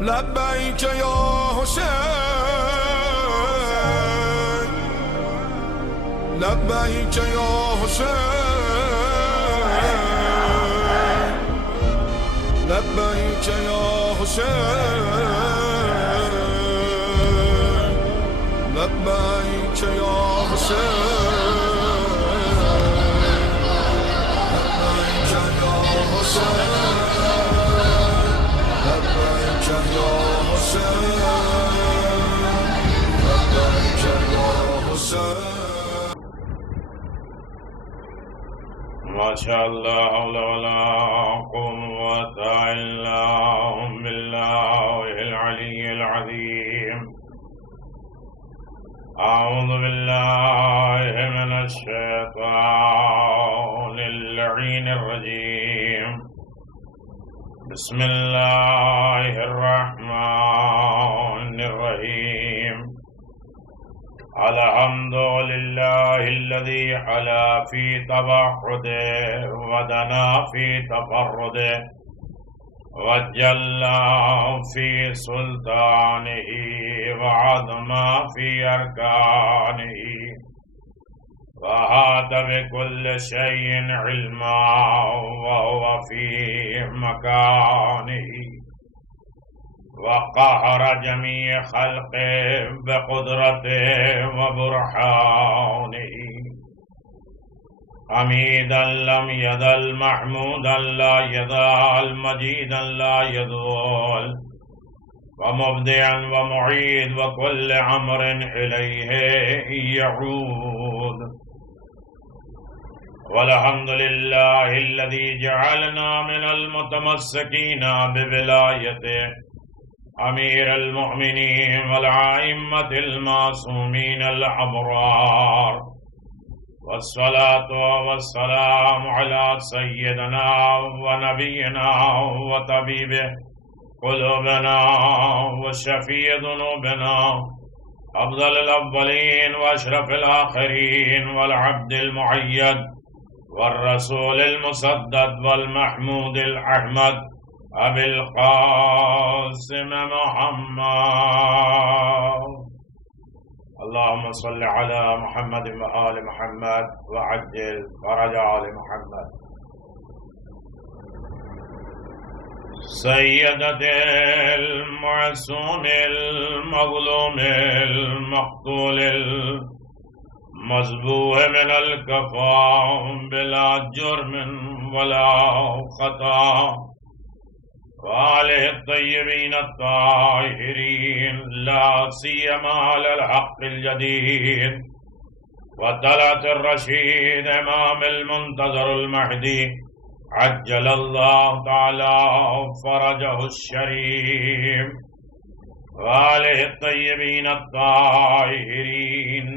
لبیک یا حسین لبیک یا حسین لبیک یا حسین لبیک یا ما شاء الله حول ولا قوة إلا بالله العلي العظيم. أعوذ بالله من الشيطان اللعين الرجيم. بسم الله الرحمن الرحيم. الحمد لله الذي حلا في توحده ودنا في تفرده وجل في سلطانه وعظم في أركانه وأحاط بكل شيء علما وهو في مكانه وقهر جميع خلقه بقدرته وبرهانه حميدا لم يزل محمودا لا يزال مجيدا لا يزول ومبدعا ومعيد وكل أمر إليه يعود. والحمد لله الذي جعلنا من المتمسكين بولايته أمير المؤمنين والأئمة المعصومين الأبرار. والصلاة والسلام على سيدنا ونبينا وطبيب قلوبنا وشفيع ذنوبنا أفضل الأولين وأشرف الآخرين والعبد المعيد والرسول المسدد والمحمود الأحمد أبي القاسم محمد. اللهم صل على محمد وآل محمد وعجل فرج آل محمد. سيدة المعصوم المظلوم المقتول المذبوح من الكفاء بلا جرم ولا خطأ وآله الطيبين الطاهرين لا سيما على الحق الجديد وطلعة الرشيد إمام المنتظر المهدي عجل الله تعالى فرجه الشريف وآله الطيبين الطاهرين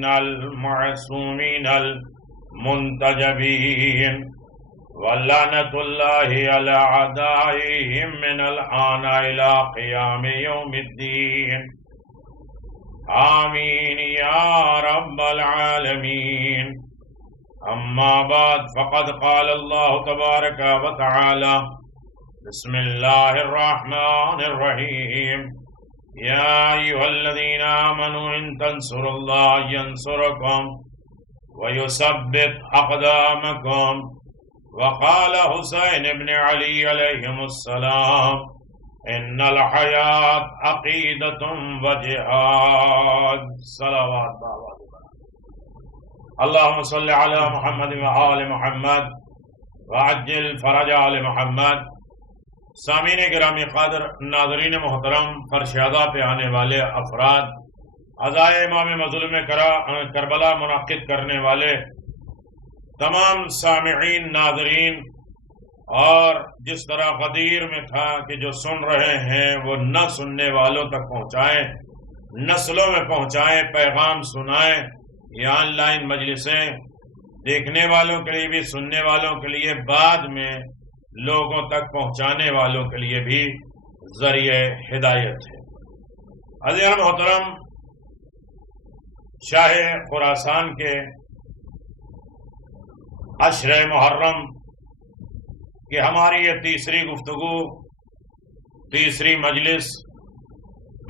المعصومين المنتجبين ولعنة الله على أعدائهم من الآن إلى قيام يوم الدين. آمين يا رب العالمين. أما بعد فقد قال الله تبارك وتعالى بسم الله الرحمن الرحيم. يا أيها الذين آمنوا إن تنصروا الله ينصركم ويثبت أقدامكم. وقال حسين بن علي عليهم السلام إن الحياة عقيدة وجهاد. صلوات بابا. اللهم صل على محمد وآل محمد وعجل فرج آل محمد. سامعین گرامی قادر، ناظرین محترم، فرشادہ پہ آنے والے افراد، عزائے امام مظلوم کربلا منعقد کرنے والے تمام سامعین، ناظرین، اور جس طرح غدیر میں تھا کہ جو سن رہے ہیں وہ نہ سننے والوں تک پہنچائیں، نسلوں میں پہنچائیں، پیغام سنائیں. یہ آن لائن مجلسیں دیکھنے والوں کے لیے بھی، سننے والوں کے لیے، بعد میں لوگوں تک پہنچانے والوں کے لیے بھی ذریعہ ہدایت ہے. عزیزان محترم، شاہ خراسان کے عشر محرم کہ ہماری یہ تیسری گفتگو، تیسری مجلس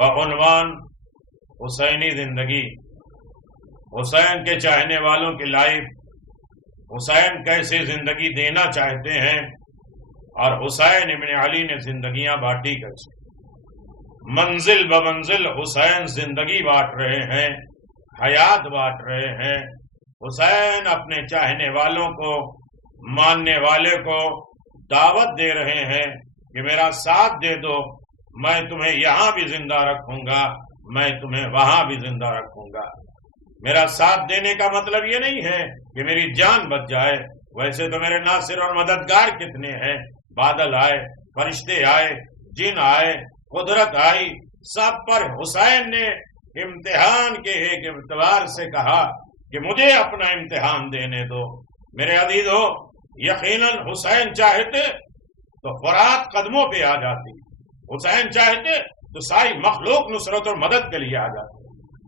بعنوان حسینی زندگی، حسین کے چاہنے والوں کی لائف، حسین کیسے زندگی دینا چاہتے ہیں اور حسین ابن علی نے زندگیاں بانٹی کیسے۔ منزل بمنزل حسین زندگی بانٹ رہے ہیں، حیات بانٹ رہے ہیں۔ حسین اپنے چاہنے والوں کو، ماننے والے کو دعوت دے رہے ہیں کہ میرا ساتھ دے دو، میں تمہیں یہاں بھی زندہ رکھوں گا، میں تمہیں وہاں بھی زندہ رکھوں گا۔ میرا ساتھ دینے کا مطلب یہ نہیں ہے کہ میری جان بچ جائے، ویسے تو میرے ناصر اور مددگار کتنے ہیں، بادل آئے، فرشتے آئے، جن آئے، قدرت آئی، سب پر حسین نے امتحان کے ایک اعتبار سے کہا کہ مجھے اپنا امتحان دینے دو۔ میرے عزیزو، یقیناً حسین چاہتے تو فرات قدموں پہ آ جاتی، حسین چاہتے تو ساری مخلوق نصرت اور مدد کے لیے آ جاتی۔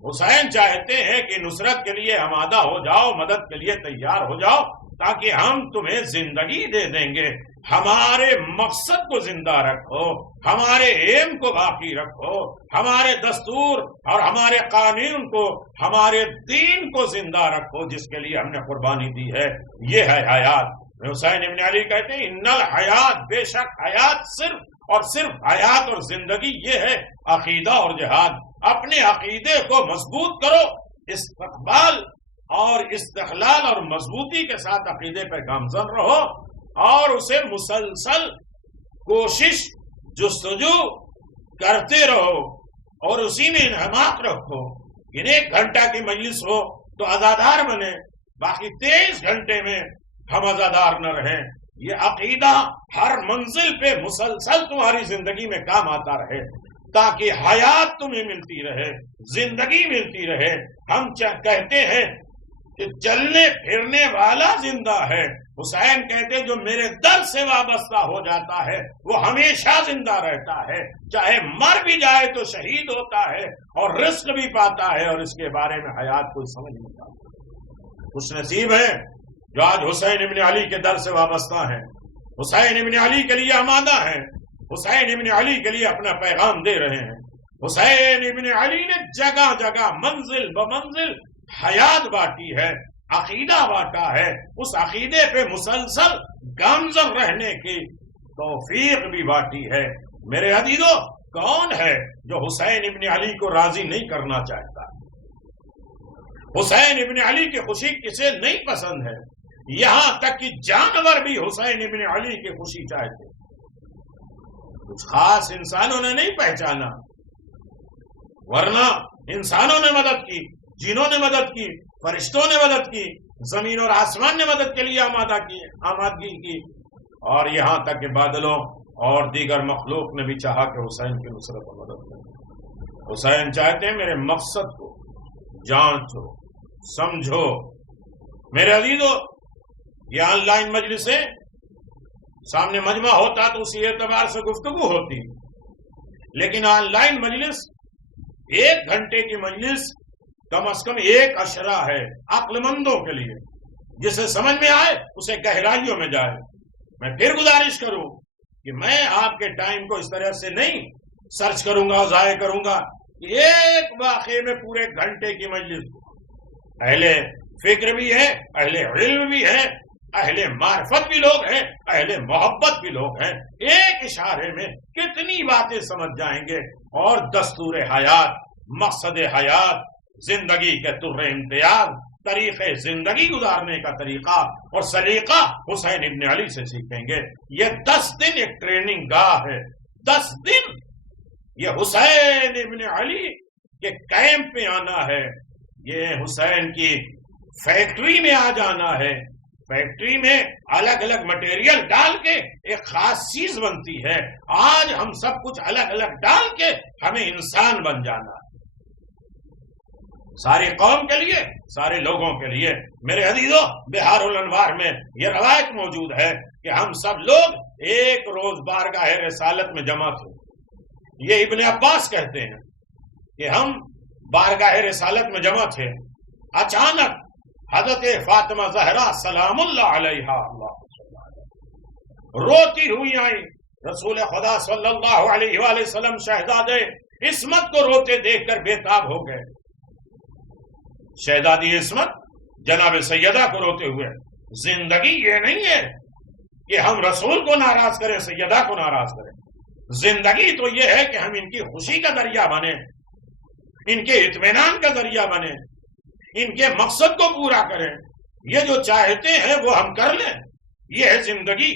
حسین چاہتے ہیں کہ نصرت کے لیے آمادہ ہو جاؤ، مدد کے لیے تیار ہو جاؤ، تاکہ ہم تمہیں زندگی دے دیں گے۔ ہمارے مقصد کو زندہ رکھو، ہمارے ایم کو باقی رکھو، ہمارے دستور اور ہمارے قانون کو، ہمارے دین کو زندہ رکھو، جس کے لیے ہم نے قربانی دی ہے۔ یہ ہے حیات۔ حسین ابن علی کہتے ہیں ان الحیات، بے شک حیات صرف اور صرف حیات اور زندگی یہ ہے عقیدہ اور جہاد۔ اپنے عقیدے کو مضبوط کرو، استقبال اور استقلال اور مضبوطی کے ساتھ عقیدے پہ گامزن رہو اور اسے مسلسل کوشش جستجو کرتے رہو اور اسی میں انہماک رکھو۔ 1 گھنٹہ کی مجلس ہو تو عزادار بنے، باقی 23 گھنٹے میں ہم عزادار نہ رہیں۔ یہ عقیدہ ہر منزل پہ مسلسل تمہاری زندگی میں کام آتا رہے، تاکہ حیات تمہیں ملتی رہے، زندگی ملتی رہے۔ ہم کہتے ہیں کہ چلنے پھرنے والا زندہ ہے، حسین کہتے جو میرے در سے وابستہ ہو جاتا ہے وہ ہمیشہ زندہ رہتا ہے، چاہے مر بھی جائے تو شہید ہوتا ہے اور رزق بھی پاتا ہے، اور اس کے بارے میں حیات کوئی سمجھ نہیں پاتا۔ خوش نصیب ہے جو آج حسین ابن علی کے در سے وابستہ ہیں، حسین ابن علی کے لیے آمادہ ہیں، حسین ابن علی کے لیے اپنا پیغام دے رہے ہیں۔ حسین ابن علی نے جگہ جگہ منزل بمنزل حیات بانٹی ہے، عقیدہ بانٹا ہے، اس عقیدے پہ مسلسل گامزن رہنے کی توفیق بھی بانٹی ہے۔ میرے عزیزو، کون ہے جو حسین ابن علی کو راضی نہیں کرنا چاہتا؟ حسین ابن علی کی خوشی کسے نہیں پسند ہے؟ یہاں تک کہ جانور بھی حسین ابن علی کی خوشی چاہتے۔ کچھ خاص انسانوں نے نہیں پہچانا، ورنہ انسانوں نے مدد کی، جنوں نے مدد کی، فرشتوں نے مدد کی، زمین اور آسمان نے مدد کے لیے آمادگی کی، اور یہاں تک کہ بادلوں اور دیگر مخلوق نے بھی چاہا کہ حسین کی نصرت و مدد کریں۔ حسین چاہتے ہیں میرے مقصد کو جانچو، سمجھو۔ میرے عزیزو، یہ آن لائن مجلسیں، سامنے مجمع ہوتا تو اسی اعتبار سے گفتگو ہوتی، لیکن آن لائن مجلس 1 گھنٹے کی مجلس کم از کم 1 اشرہ ہے عقل مندوں کے لیے، جسے سمجھ میں آئے اسے گہرائیوں میں جائے۔ میں پھر گزارش کروں کہ میں آپ کے ٹائم کو اس طرح سے نہیں سرچ کروں گا اور ضائع کروں گا کہ ایک واقعے میں پورے گھنٹے کی مجلس۔ اہل فکر بھی ہے، اہل علم بھی ہے، اہل معرفت بھی لوگ ہیں، اہل محبت بھی لوگ ہیں، ایک اشارے میں کتنی باتیں سمجھ جائیں گے۔ اور دستور حیات، مقصد حیات، زندگی کے طر امتیاز، طریقے زندگی گزارنے کا طریقہ اور سلیقہ حسین ابن علی سے سیکھیں گے۔ یہ 10 دن ایک ٹریننگ گاہ ہے، 10 دن یہ حسین ابن علی کے کیمپ میں آنا ہے، یہ حسین کی فیکٹری میں آ جانا ہے۔ فیکٹری میں الگ الگ مٹیریل ڈال کے ایک خاص چیز بنتی ہے، آج ہم سب کچھ الگ الگ ڈال کے ہمیں انسان بن جانا ہے، ساری قوم کے لیے، سارے لوگوں کے لیے۔ میرے عزیزو، بہار الانوار میں یہ روایت موجود ہے کہ ہم سب لوگ ایک روز بارگاہ رسالت میں جمع تھے۔ یہ ابن عباس کہتے ہیں کہ ہم بارگاہ رسالت میں جمع تھے، اچانک حضرت فاطمہ زہرا سلام اللہ علیہا روتی ہوئی آئیں۔ رسول خدا صلی اللہ علیہ وآلہ وسلم شہزادے عصمت کو روتے دیکھ کر بےتاب ہو گئے. شہزادی عصمت جناب سیدہ کو روتے ہوئے. زندگی یہ نہیں ہے کہ ہم رسول کو ناراض کریں، سیدہ کو ناراض کریں. زندگی تو یہ ہے کہ ہم ان کی خوشی کا ذریعہ بنے، ان کے اطمینان کا ذریعہ بنے، ان کے مقصد کو پورا کریں. یہ جو چاہتے ہیں وہ ہم کر لیں. یہ ہے زندگی.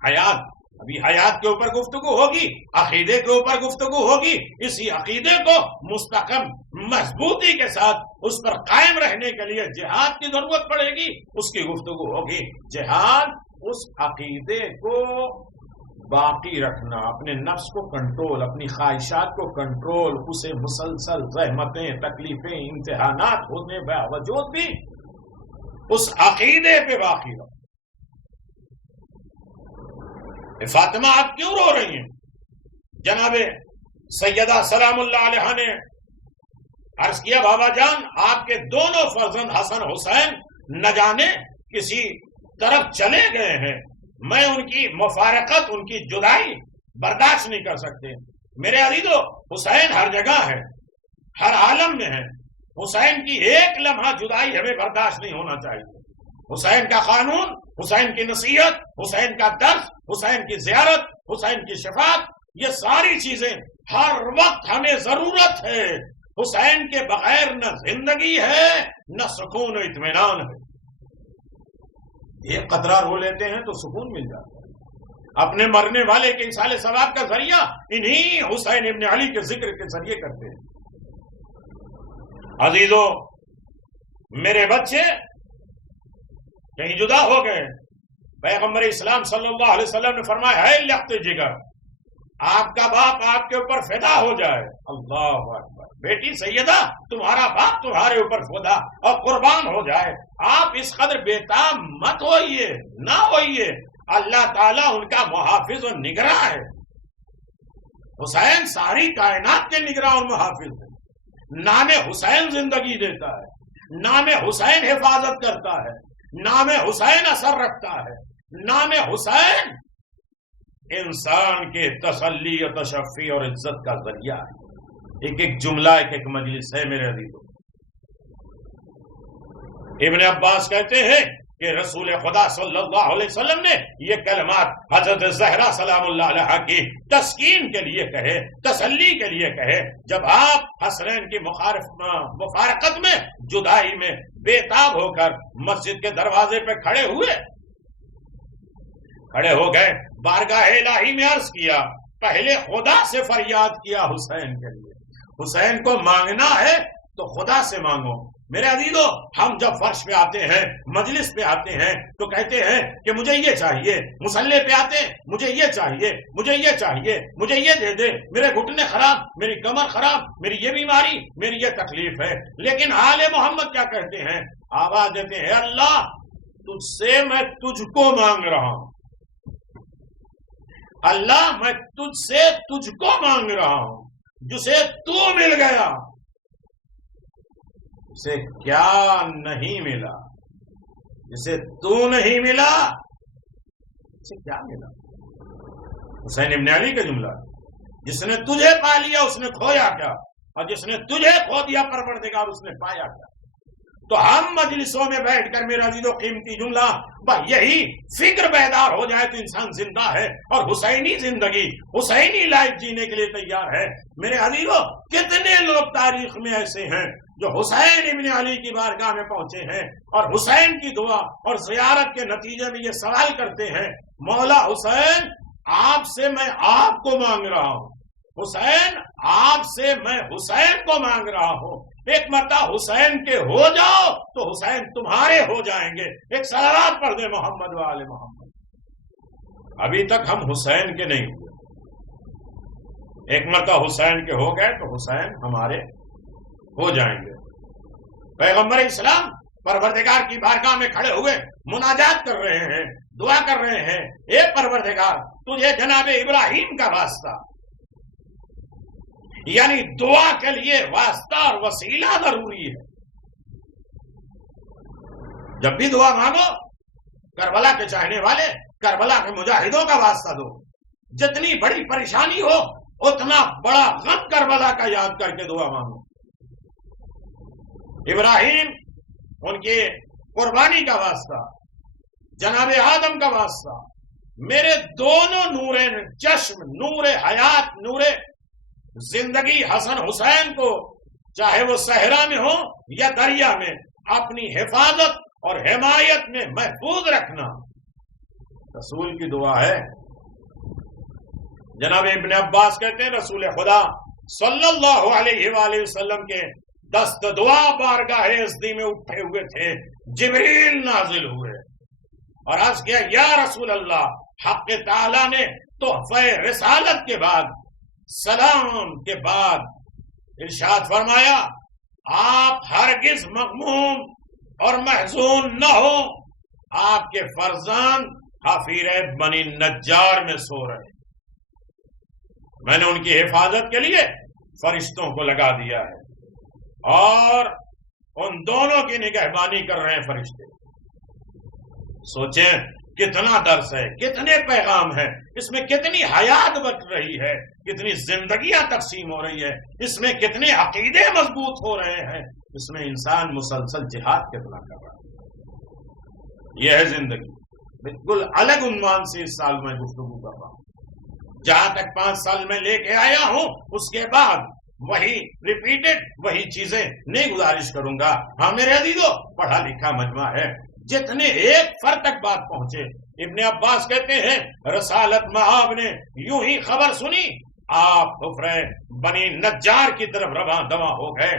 حیات، ابھی حیات کے اوپر گفتگو ہوگی، عقیدے کے اوپر گفتگو ہوگی. اسی عقیدے کو مستحکم مضبوطی کے ساتھ اس پر قائم رہنے کے لیے جہاد کی ضرورت پڑے گی، اس کی گفتگو ہوگی. جہاد اس عقیدے کو باقی رکھنا، اپنے نفس کو کنٹرول، اپنی خواہشات کو کنٹرول، اسے مسلسل زحمتیں، تکلیفیں، امتحانات ہونے باوجود بھی اس عقیدے پہ باقی رہو. فاطمہ آپ کیوں رو رہی ہیں؟ جناب سیدہ سلام اللہ علیہ نے عرض کیا بابا جان آپ کے دونوں فرزند حسن حسین نہ جانے کسی طرف چلے گئے ہیں، میں ان کی مفارقت، ان کی جدائی برداشت نہیں کر سکتے. میرے عزیزو حسین ہر جگہ ہے، ہر عالم میں ہے. حسین کی ایک لمحہ جدائی ہمیں برداشت نہیں ہونا چاہیے. حسین کا قانون، حسین کی نصیحت، حسین کا درس، حسین کی زیارت، حسین کی شفاعت، یہ ساری چیزیں ہر وقت ہمیں ضرورت ہے. حسین کے بغیر نہ زندگی ہے نہ سکون و اطمینان ہے. ایک قطرہ رو لیتے ہیں تو سکون مل جاتا ہے. اپنے مرنے والے کے ایصال ثواب کا ذریعہ انہی حسین ابن علی کے ذکر کے ذریعے کرتے ہیں. عزیزو میرے بچے کہیں جدا ہو گئے. پیغمبر اسلام صلی اللہ علیہ وسلم نے فرمایا ہے لخت جگر، آپ کا باپ آپ کے اوپر فدا ہو جائے. اللہ اکبر. بیٹی سیدہ تمہارا باپ تمہارے اوپر فدا اور قربان ہو جائے. آپ اس قدر بیتاب مت ہوئیے، نہ ہوئیے. اللہ تعالیٰ ان کا محافظ و نگراں ہے. حسین ساری کائنات کے نگراں اور محافظ ہے. نام حسین زندگی دیتا ہے، نام حسین حفاظت کرتا ہے، نام حسین اثر رکھتا ہے. نام حسین انسان کے تسلی و تشفی اور عزت کا ذریعہ ہے. ایک ایک جملہ، ایک ایک مجلس ہے میرے عزیزو. ابن عباس کہتے ہیں کہ رسول خدا صلی اللہ علیہ وسلم نے یہ کلمات حضرت زہرا سلام اللہ علیہ کی تسکین کے لیے کہے، تسلی کے لیے کہے. جب آپ حسنین کی مفارقت میں، جدائی میں بےتاب ہو کر مسجد کے دروازے پہ کھڑے ہو گئے، بارگاہ الہی میں عرض کیا، پہلے خدا سے فریاد کیا حسین کے لیے. حسین کو مانگنا ہے تو خدا سے مانگو. میرے عزیزو ہم جب فرش پہ آتے ہیں، مجلس پہ آتے ہیں تو کہتے ہیں کہ مجھے یہ چاہیے. مصلی پہ آتے ہیں مجھے یہ چاہیے، مجھے یہ چاہیے، مجھے یہ دے دے، میرے گھٹنے خراب، میری کمر خراب، میری یہ بیماری، میری یہ تکلیف ہے. لیکن آل محمد کیا کہتے ہیں؟ آواز دیتے ہیں اللہ تجھ سے میں تجھ کو مانگ رہا ہوں. اللہ میں تجھ سے تجھ کو مانگ رہا ہوں. جسے تو مل گیا اسے کیا نہیں ملا، جسے تو نہیں ملا اسے کیا ملا. حسین ابن علی کا جملہ، جس نے تجھے پا لیا اس نے کھویا کیا، اور جس نے تجھے کھو دیا پروردگار اس نے پایا کیا. تو ہم مجلسوں میں بیٹھ کر میرا عزیزو قیمتی جملہ یہی فکر بیدار ہو جائے تو انسان زندہ ہے اور حسینی زندگی، حسینی لائف جینے کے لیے تیار ہے. میرے عزیزو کتنے لوگ تاریخ میں ایسے ہیں جو حسین ابن علی کی بارگاہ میں پہنچے ہیں اور حسین کی دعا اور زیارت کے نتیجے میں یہ سوال کرتے ہیں مولا حسین آپ سے میں آپ کو مانگ رہا ہوں، حسین آپ سے میں حسین کو مانگ رہا ہوں. ایک مرتبہ حسین کے ہو جاؤ تو حسین تمہارے ہو جائیں گے. ایک صلوات پڑھ دے محمد و آل محمد. ابھی تک ہم حسین کے نہیں ہوئے، ایک مرتبہ حسین کے ہو گئے تو حسین ہمارے ہو جائیں گے. پیغمبر اسلام پروردگار کی بارگاہ میں کھڑے ہوئے مناجات کر رہے ہیں، دعا کر رہے ہیں، اے پروردگار تجھے جناب ابراہیم کا واسطہ، یعنی دعا کے لیے واسطہ اور وسیلہ ضروری ہے. جب بھی دعا مانگو کربلا کے چاہنے والے، کربلا کے مجاہدوں کا واسطہ دو. جتنی بڑی پریشانی ہو اتنا بڑا غم کربلا کا یاد کر کے دعا مانگو. ابراہیم ان کی قربانی کا واسطہ، جناب آدم کا واسطہ، میرے دونوں نور چشم، نور حیات، نور زندگی حسن حسین کو چاہے وہ صحرا میں ہو یا دریا میں اپنی حفاظت اور حمایت میں محفوظ رکھنا رسول کی دعا ہے. جناب ابن عباس کہتے ہیں رسول خدا صلی اللہ علیہ وآلہ وسلم کے دست دعا بارگاہ عزتی میں اٹھے ہوئے تھے، جبریل نازل ہوئے اور عرض کیا یا رسول اللہ، حق تعالی نے تحفہ رسالت کے بعد، سلام کے بعد ارشاد فرمایا آپ ہرگز مغموم اور محزون نہ ہو، آپ کے فرزند حفیر بنی نجار میں سو رہے، میں نے ان کی حفاظت کے لیے فرشتوں کو لگا دیا ہے اور ان دونوں کی نگہبانی کر رہے ہیں فرشتے. سوچیں کتنا درس ہے، کتنے پیغام ہیں اس میں، کتنی حیات بچ رہی ہے، کتنی زندگیاں تقسیم ہو رہی ہے اس میں، کتنے عقیدے مضبوط ہو رہے ہیں اس میں، انسان مسلسل جہاد کتنا کر رہا ہے. یہ ہے زندگی. بالکل الگ عنوان سے اس سال میں گفتگو کر رہا ہوں. جہاں تک 5 سال میں لے کے آیا ہوں اس کے بعد وہی ریپیٹڈ وہی چیزیں نہیں گزارش کروں گا. ہاں میرے عزیزو، پڑھا لکھا مجمع ہے، جتنے ایک فرد تک بات پہنچے. ابن عباس کہتے ہیں رسالت مآب نے یوں ہی خبر سنی آپ حفرہ بنی نجار کی طرف رواں دواں ہو گئے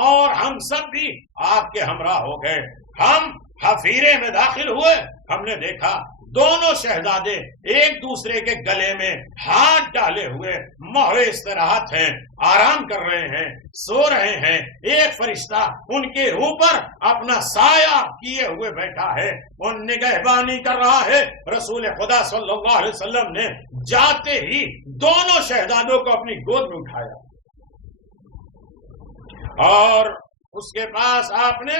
اور ہم سب بھی آپ کے ہمراہ ہو گئے. ہم حفیرے میں داخل ہوئے، ہم نے دیکھا دونوں شہزادے ایک دوسرے کے گلے میں ہاتھ ڈالے ہوئے مہر استراحت ہیں، آرام کر رہے ہیں، سو رہے ہیں. ایک فرشتہ ان کے اوپر اپنا سایہ کیے ہوئے بیٹھا ہے، ان نگہبانی کر رہا ہے. رسول خدا صلی اللہ علیہ وسلم نے جاتے ہی دونوں شہزادوں کو اپنی گود میں اٹھایا اور اس کے پاس آپ نے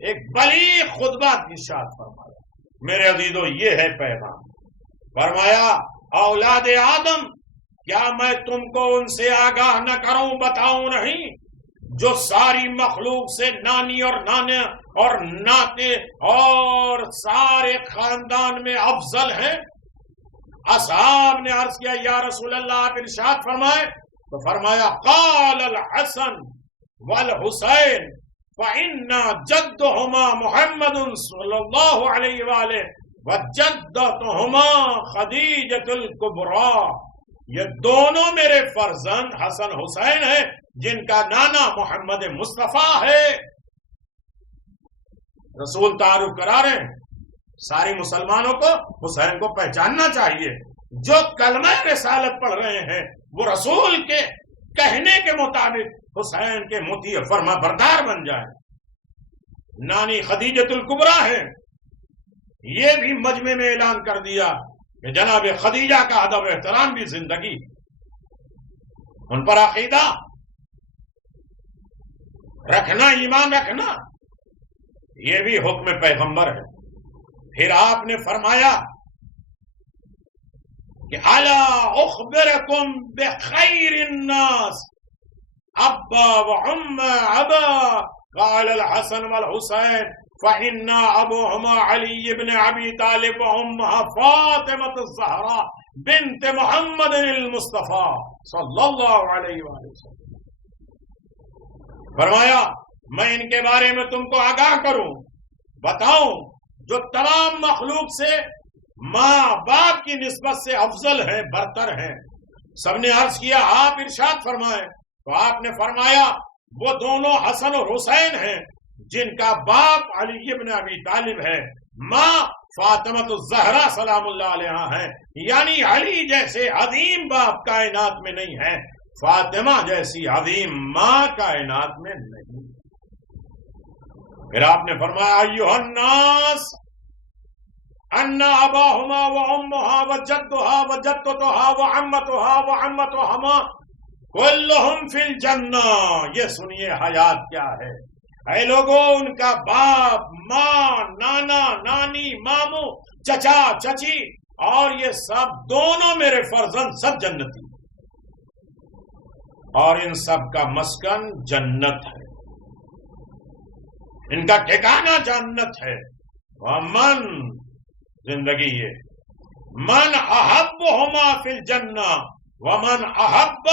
ایک بلیغ خطبہ ارشاد فرمایا. میرے عزیزو یہ ہے پیغام. فرمایا اولاد آدم، کیا میں تم کو ان سے آگاہ نہ کروں، بتاؤں نہیں جو ساری مخلوق سے نانی اور نانے اور ناتے اور سارے خاندان میں افضل ہیں. اصحاب نے عرض کیا یا رسول اللہ آپ ارشاد فرمائے. تو فرمایا قال الحسن والحسین فَإِنَّا جَدُّهُمَا محمد صلی اللہ علیہ وآلہ وَجَدَّتُهُمَا خدیجۃ الکبریٰ. یہ دونوں میرے فرزند حسن حسین ہیں جن کا نانا محمد مصطفیٰ ہے. رسول تعارف کرا رہے ہیں. ساری مسلمانوں کو حسین کو پہچاننا چاہیے. جو کلمہ رسالت پڑھ رہے ہیں وہ رسول کے کہنے کے مطابق حسین کے مطیع فرما بردار بن جائے. نانی خدیجۃ الکبریٰ ہے. یہ بھی مجمع میں اعلان کر دیا کہ جناب خدیجہ کا ادب احترام بھی زندگی، ان پر عقیدہ رکھنا، ایمان رکھنا، یہ بھی حکم پیغمبر ہے. پھر آپ نے فرمایا کہ الا اخبرکم بخیر الناس ابا وعم ابا. قال الحسن والحسین فإن ابوهما علی بن ابی طالب وامها فاطمة الزہرا بنت محمد المصطفیٰ صلی اللہ علیہ وآلہ وسلم. فرمایا میں ان کے بارے میں تم کو آگاہ کروں، بتاؤں جو تمام مخلوق سے ماں باپ کی نسبت سے افضل ہیں، برتر ہیں. سب نے عرض کیا آپ ارشاد فرمائیں. تو آپ نے فرمایا وہ دونوں حسن اور حسین ہیں جن کا باپ علی ابن ابی طالب ہے، ماں فاطمۃ الزہرا سلام اللہ علیہا ہیں. یعنی علی جیسے عظیم باپ کائنات میں نہیں ہے، فاطمہ جیسی عظیم ماں کائنات میں نہیں. پھر آپ نے فرمایا ایھا الناس ان اباہما وامہا وجدہا وجدتہا وعمتہا وعمتہما کلہم فی الجنہ. یہ سنیے حیات کیا ہے. اے لوگوں، ان کا باپ، ماں، نانا، نانی، ماموں، چچا، چچی اور یہ سب دونوں میرے فرزند سب جنتی. اور ان سب کا مسکن جنت ہے، ان کا ٹھکانہ جنت ہے۔ ومن زندگی یہ من احبہما فی الجنہ ومن احب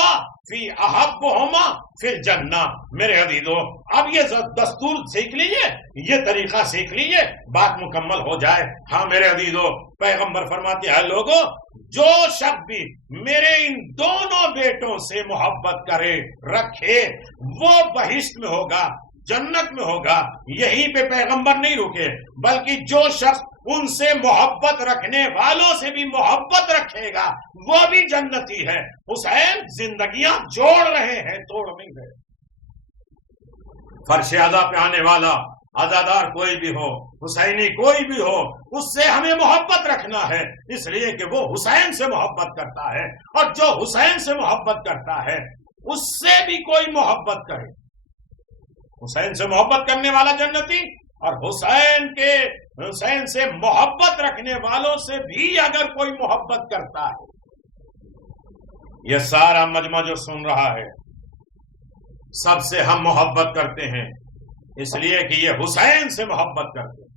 فی احبہما فی الجنہ۔ میرے عزیزو، اب یہ دستور سیکھ لیجئے، یہ طریقہ سیکھ لیجئے، بات مکمل ہو جائے۔ ہاں میرے عزیزو، پیغمبر فرماتے ہیں لوگوں، جو شخص بھی میرے ان دونوں بیٹوں سے محبت کرے رکھے وہ بہشت میں ہوگا، جنت میں ہوگا۔ یہیں پہ پیغمبر نہیں رکے، بلکہ جو شخص ان سے محبت رکھنے والوں سے بھی محبت رکھے گا وہ بھی جنتی ہے۔ حسین زندگیاں جوڑ رہے ہیں، توڑ نہیں رہے۔ فرش عزا پہ آنے والا عزادار کوئی بھی ہو، حسینی کوئی بھی ہو، اس سے ہمیں محبت رکھنا ہے، اس لیے کہ وہ حسین سے محبت کرتا ہے، اور جو حسین سے محبت کرتا ہے اس سے بھی کوئی محبت کرے۔ حسین سے محبت کرنے والا جنتی، اور حسین سے محبت رکھنے والوں سے بھی اگر کوئی محبت کرتا ہے۔ یہ سارا مجمع جو سن رہا ہے سب سے ہم محبت کرتے ہیں، اس لیے کہ یہ حسین سے محبت کرتے ہیں۔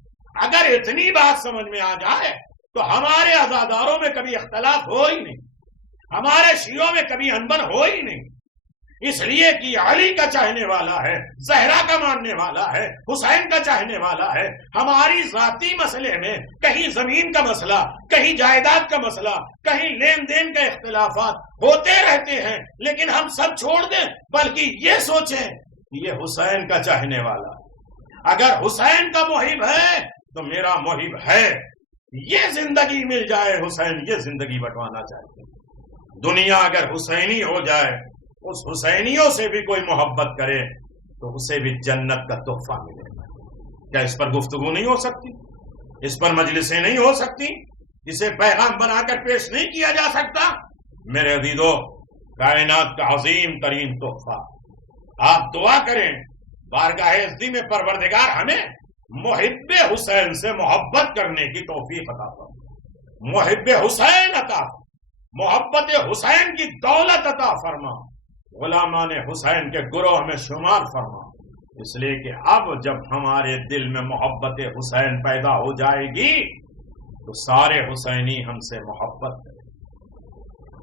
اگر اتنی بات سمجھ میں آ جائے تو ہمارے عزاداروں میں کبھی اختلاف ہو ہی نہیں، ہمارے شیعوں میں کبھی انبن ہو ہی نہیں، اس لیے کہ علی کا چاہنے والا ہے، زہرا کا ماننے والا ہے، حسین کا چاہنے والا ہے۔ ہماری ذاتی مسئلے میں کہیں زمین کا مسئلہ، کہیں جائیداد کا مسئلہ، کہیں لین دین کا اختلافات ہوتے رہتے ہیں، لیکن ہم سب چھوڑ دیں، بلکہ یہ سوچیں کہ یہ حسین کا چاہنے والا ہے۔ اگر حسین کا محب ہے تو میرا محب ہے۔ یہ زندگی مل جائے، حسین یہ زندگی بٹوانا چاہتے ہیں۔ دنیا اگر حسینی ہو جائے، اس حسینیوں سے بھی کوئی محبت کرے تو اسے بھی جنت کا تحفہ ملے گا۔ کیا اس پر گفتگو نہیں ہو سکتی؟ اس پر مجلسیں نہیں ہو سکتی؟ اسے پیغام بنا کر پیش نہیں کیا جا سکتا؟ میرے عزیزو، کائنات کا عظیم ترین تحفہ، آپ دعا کریں بارگاہ عزتی میں پروردگار ہمیں محب حسین سے محبت کرنے کی توفیق عطا فرما، محب حسین عطا، محبت حسین کی دولت عطا فرما، غلامان حسین کے گروہ میں شمار فرما۔ اس لیے کہ اب جب ہمارے دل میں محبت حسین پیدا ہو جائے گی تو سارے حسینی ہم سے محبت کریں۔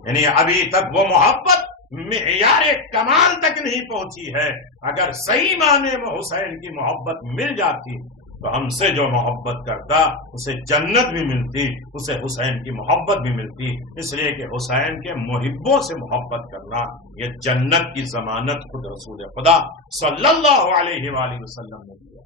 یعنی ابھی تک وہ محبت معیار کمال تک نہیں پہنچی ہے۔ اگر صحیح معنی میں حسین کی محبت مل جاتی تو ہم سے جو محبت کرتا اسے جنت بھی ملتی، اسے حسین کی محبت بھی ملتی۔ اس لیے کہ حسین کے محبوں سے محبت کرنا یہ جنت کی ضمانت خود رسول خدا صلی اللہ علیہ وآلہ وسلم نے دیا۔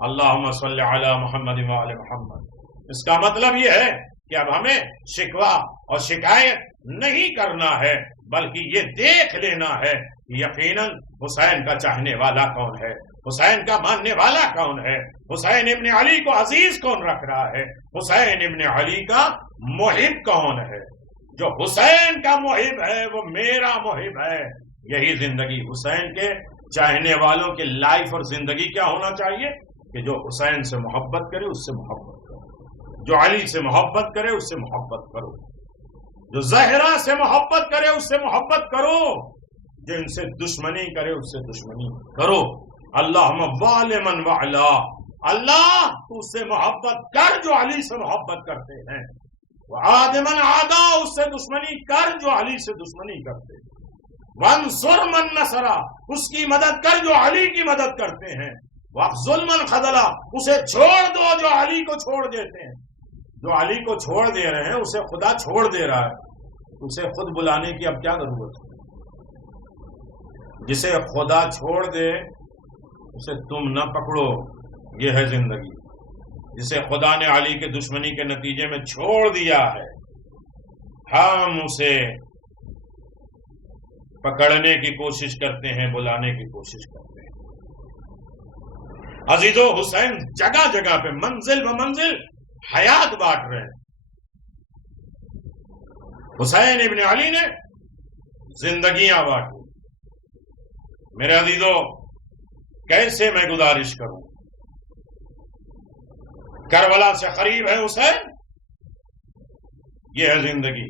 اللہم صلی علی محمد وآل محمد۔ اس کا مطلب یہ ہے کہ اب ہمیں شکوہ اور شکایت نہیں کرنا ہے، بلکہ یہ دیکھ لینا ہے کہ یقیناً حسین کا چاہنے والا کون ہے، حسین کا ماننے والا کون ہے، حسین ابن علی کو عزیز کون رکھ رہا ہے، حسین ابن علی کا محب کون ہے۔ جو حسین کا محب ہے وہ میرا محب ہے۔ یہی زندگی حسین کے چاہنے والوں کے لائف اور زندگی کیا ہونا چاہیے کہ جو حسین سے محبت کرے اس سے محبت کرو، جو علی سے محبت کرے اس سے محبت کرو، جو زہرا سے محبت کرے اس سے محبت کرو، جو ان سے دشمنی کرے اس سے دشمنی کرو۔ اللہم وعلی من وعلا، اللہ تو اس سے محبت کر جو علی سے محبت کرتے ہیں، وعاد من عادا، اس سے دشمنی کر جو علی سے دشمنی کرتے ہیں، وانصر من نصرا، اس کی مدد کر جو علی کی مدد کرتے ہیں، واخذل من خذلا، اسے چھوڑ دو جو علی کو چھوڑ دیتے ہیں۔ جو علی کو چھوڑ دے رہے ہیں اسے خدا چھوڑ دے رہا ہے، اسے خود بلانے کی اب کیا ضرورت ہے؟ جسے خدا چھوڑ دے اسے تم نہ پکڑو، یہ ہے زندگی۔ جسے خدا نے علی کے دشمنی کے نتیجے میں چھوڑ دیا ہے، ہم اسے پکڑنے کی کوشش کرتے ہیں، بلانے کی کوشش کرتے ہیں۔ عزیزو، حسین جگہ جگہ پہ منزل و منزل حیات بانٹ رہے ہیں۔ حسین ابن علی نے زندگیاں بانٹی۔ میرے عزیزو، کیسے میں گزارش کروں؟ کربلا سے قریب ہے حسین، یہ ہے زندگی۔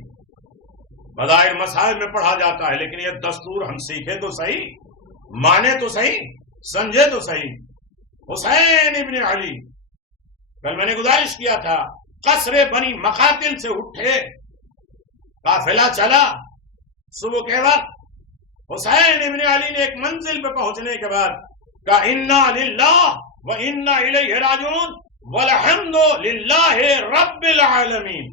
بظاہر مسائل میں پڑھا جاتا ہے، لیکن یہ دستور ہم سیکھے تو صحیح، مانے تو صحیح، سمجھے تو صحیح۔ حسین ابن علی، کل میں نے گزارش کیا تھا، قصر بنی مقاتل سے اٹھے، قافلہ چلا صبح کے وقت، حسین ابن علی نے ایک منزل پہ پہنچنے کے بعد کہا انا للہ و انا الیہ راجعون والحمد للہ رب العالمین۔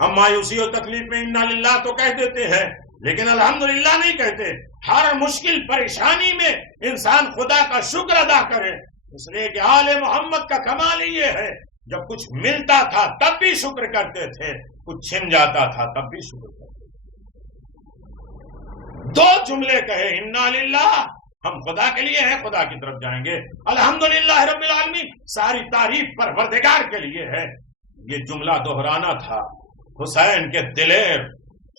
ہم مایوسی و تکلیف میں انا للہ تو کہہ دیتے ہیں، لیکن الحمدللہ نہیں کہتے۔ ہر مشکل پریشانی میں انسان خدا کا شکر ادا کرے، اس لیے کہ آل محمد کا کمال یہ ہے، جب کچھ ملتا تھا تب بھی شکر کرتے تھے، کچھ چھن جاتا تھا تب بھی شکر کرتے تھے۔ دو جملے کہے، انا للہ ہم خدا کے لیے ہیں، خدا کی طرف جائیں گے، الحمدللہ رب العالمین ساری تعریف پروردگار کے لیے ہے۔ یہ جملہ دہرانا تھا۔ حسین کے دلیر،